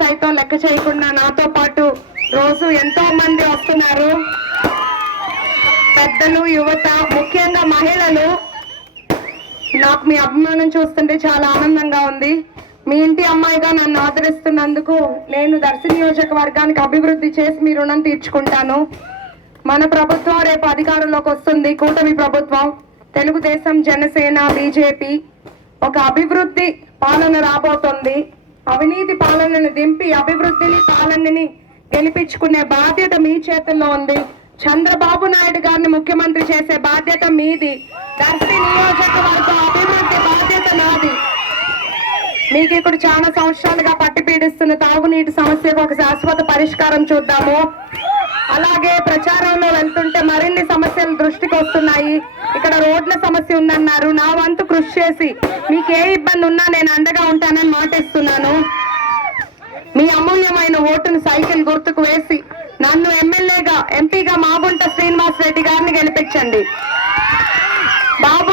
సైతం లెక్క చేయకుండా నాతో పాటు రోజు ఎంతో మంది వస్తున్నారు. పెద్దలు యువత ముఖ్యంగా మహిళలు. నాకు మీ అభిమానం చూస్తుంటే చాలా ఆనందంగా ఉంది. మీ ఇంటి అమ్మాయిగా నన్ను ఆదరిస్తున్నందుకు నేను దర్శి నియోజకవర్గానికి అభివృద్ధి చేసి మీ రుణం తీర్చుకుంటాను. మన ప్రభుత్వం రేపు అధికారంలోకి వస్తుంది. కూటమి ప్రభుత్వం తెలుగుదేశం జనసేన బీజేపీ ఒక అభివృద్ధి పాలన రాబోతుంది. అవినీతి పాలనను దింపి అభివృద్ధిని పాలనని గెలిపించుకునే బాధ్యత మీ చేతుల్లో ఉంది. చంద్రబాబు నాయుడు గారిని ముఖ్యమంత్రి చేసే బాధ్యత మీది. దర్శి నియోజకవర్గ అభివృద్ధి బాధ్యత నాది. మీకు ఇప్పుడు చాలా సంవత్సరాలుగా పట్టి పీడిస్తున్న తాగునీటి సమస్యకు ఒక శాశ్వత పరిష్కారం చూద్దాము. అలాగే ప్రచారంలో వెళ్తుంటే మరిన్ని సమస్యలు దృష్టికి వస్తున్నాయి ఇక్కడ రోడ్ల సమస్య ఉందన్నారు. నా వంతు కృషి చేసి మీకు ఏ ఇబ్బంది ఉన్నా నేను అండగా ఉంటానని మాట ఇస్తున్నాను మీ అమూల్యమైన ఓటును సైకిల్ గుర్తుకు వేసి నన్ను ఎమ్మెల్యేగా ఎంపీగా మాగుంట శ్రీనివాస్ రెడ్డి గారిని గెలిపించండి. బాబు